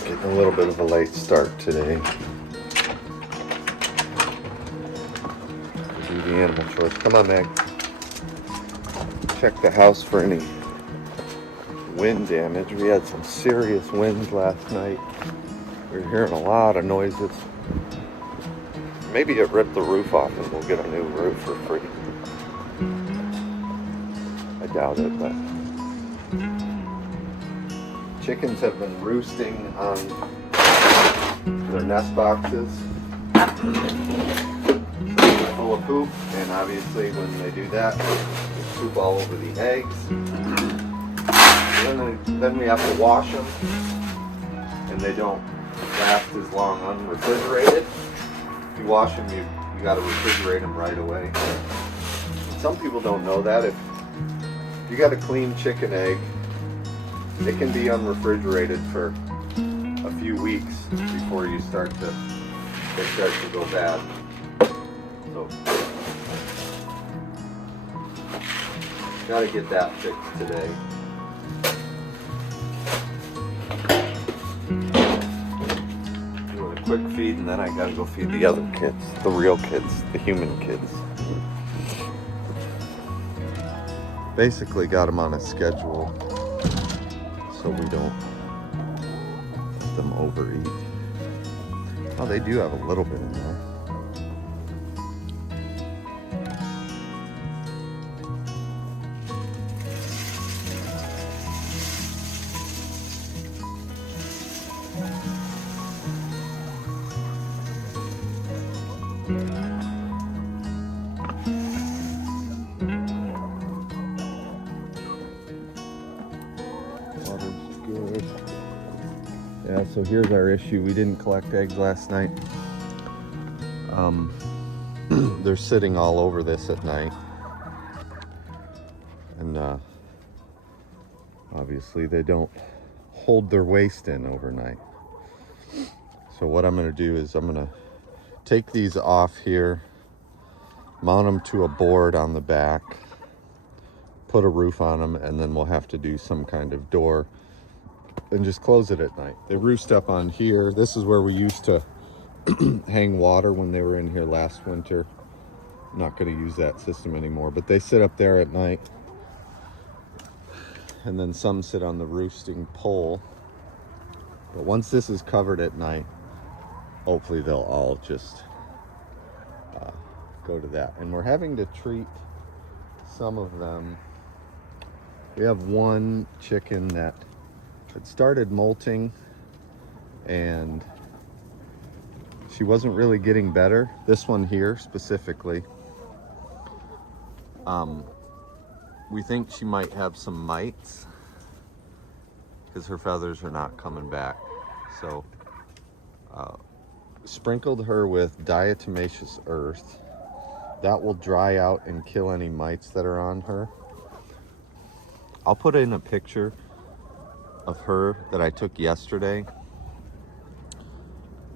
Getting a little bit of a late start today. Do the animal chores. Come on, Meg. Check the house for any wind damage. We had some serious winds last night. We were hearing a lot of noises. Maybe it ripped the roof off and we'll get a new roof for free. I doubt it, but chickens have been roosting on their nest boxes full of poop, and obviously when they do that, they poop all over the eggs. Then we have to wash them, and they don't last as long unrefrigerated. If you wash them, you got to refrigerate them right away. And some people don't know that. If you got a clean chicken egg, it can be unrefrigerated for a few weeks before they start to go bad. So, gotta get that fixed today. Doing a quick feed, and then I gotta go feed the other kids, the real kids, the human kids. Basically got them on a schedule so we don't let them overeat. Oh, they do have a little bit in there. Good. Yeah, so here's our issue. We didn't collect eggs last night. They're sitting all over this at night. And obviously they don't hold their waste in overnight. So what I'm going to do is I'm going to take these off here, mount them to a board on the back, put a roof on them, and then we'll have to do some kind of door and just close it at night. They roost up on here. This is where we used to hang water when they were in here last winter. I'm not going to use that system anymore, but they sit up there at night. And then some sit on the roosting pole. But once this is covered at night, hopefully they'll all just go to that. And we're having to treat some of them. We have one chicken that had started molting and she wasn't really getting better. This one here specifically. We think she might have some mites because her feathers are not coming back. So sprinkled her with diatomaceous earth. That will dry out and kill any mites that are on her. I'll put in a picture of her that I took yesterday,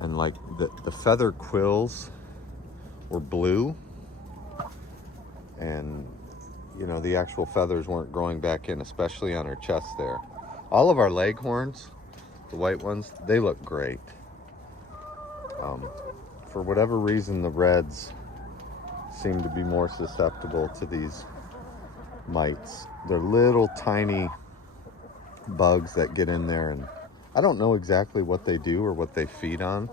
and like the feather quills were blue, and you know the actual feathers weren't growing back in, especially on her chest there. All of our leghorns, the white ones, they look great. For whatever reason, the reds seem to be more susceptible to these mites. They're little tiny bugs that get in there, and I don't know exactly what they do or what they feed on,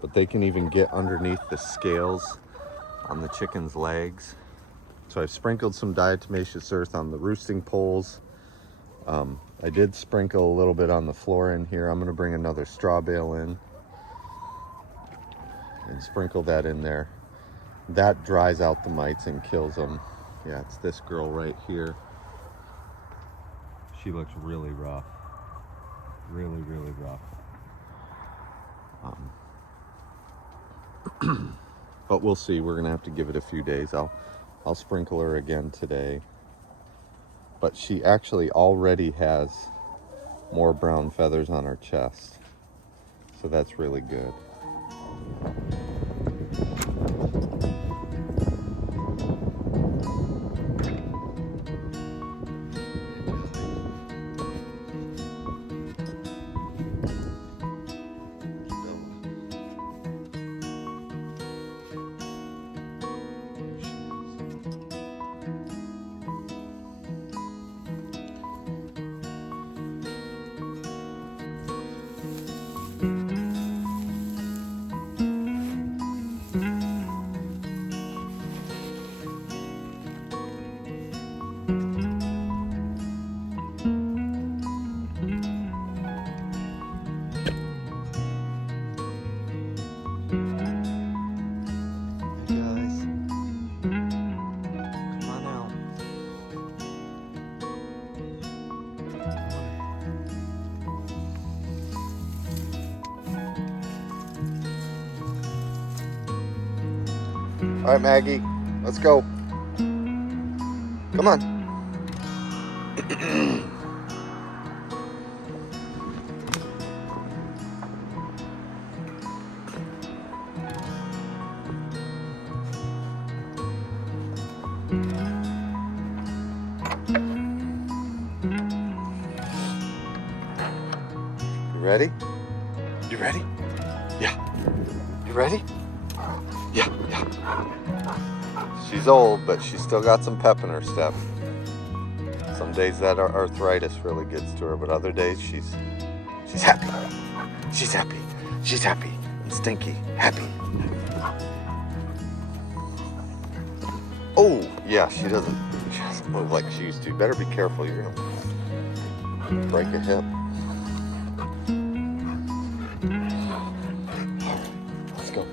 but they can even get underneath the scales on the chicken's legs. So I've sprinkled some diatomaceous earth on the roosting poles. I did sprinkle a little bit on the floor in here. I'm going to bring another straw bale in and sprinkle that in there. That dries out the mites and kills them. Yeah, it's this girl right here. She looks really rough. Really, really rough. But we'll see. We're gonna have to give it a few days. I'll sprinkle her again today. But she actually already has more brown feathers on her chest. So that's really good. All right, Maggie, let's go. Come on. You ready? You ready? Yeah. You ready? Yeah, yeah. She's old, but she's still got some pep in her step. Some days that arthritis really gets to her, but other days she's happy. She's happy. She's happy. And Stinky, happy. Oh, yeah, she doesn't move like she used to. Better be careful, you're gonna break a hip. Let's go.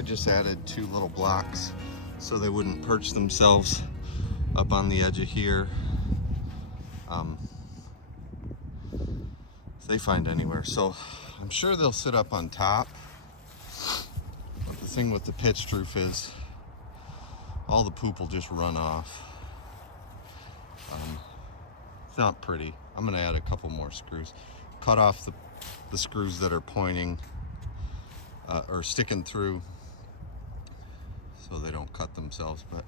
I just added 2 little blocks so they wouldn't perch themselves up on the edge of here. They find anywhere, so I'm sure they'll sit up on top. But the thing with the pitched roof is all the poop will just run off. It's not pretty. I'm gonna add a couple more screws. Cut off the screws that are pointing or sticking through so they don't cut themselves. But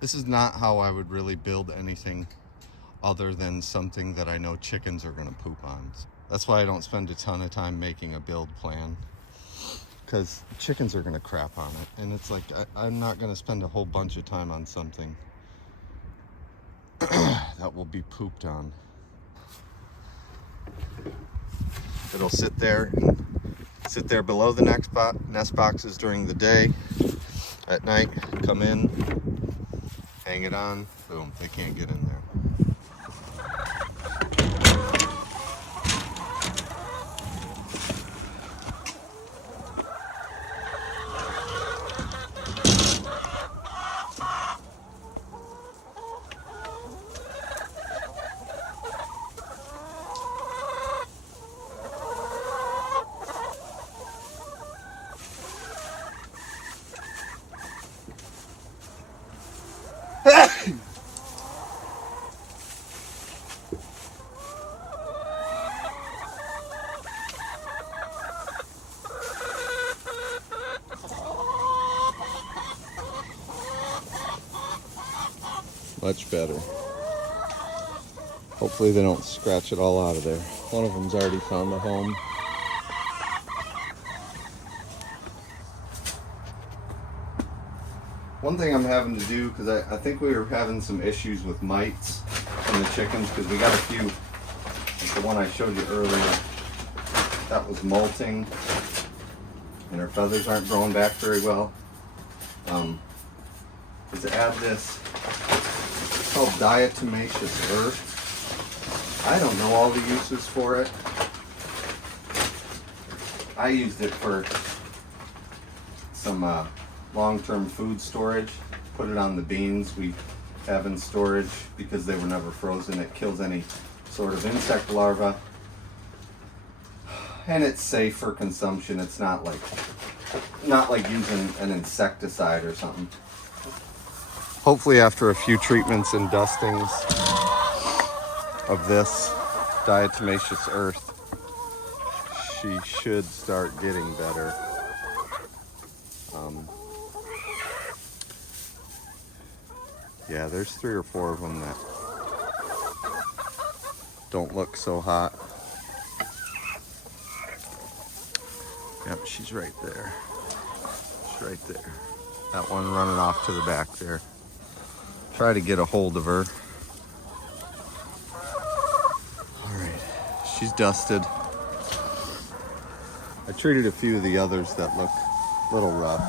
this is not how I would really build anything other than something that I know chickens are gonna poop on. That's why I don't spend a ton of time making a build plan, because chickens are gonna crap on it. And it's like, I'm not gonna spend a whole bunch of time on something that will be pooped on. It'll sit there below the nest boxes during the day. At night, come in, hang it on, boom, they can't get in there. Much better. Hopefully they don't scratch it all out of there. One of them's already found a home. One thing I'm having to do, because I think we were having some issues with mites in the chickens, because we got a few, like the one I showed you earlier, that was molting, and her feathers aren't growing back very well. Is to add this, it's called diatomaceous earth. I don't know all the uses for it. I used it for some long-term food storage. Put it on the beans we have in storage because they were never frozen. It kills any sort of insect larva, and it's safe for consumption. It's not like using an insecticide or something. Hopefully after a few treatments and dustings of this diatomaceous earth, she should start getting better. Yeah, there's 3 or 4 of them that don't look so hot. Yep, she's right there. She's right there. That one running off to the back there. Try to get a hold of her. All right, she's dusted. I treated a few of the others that look a little rough.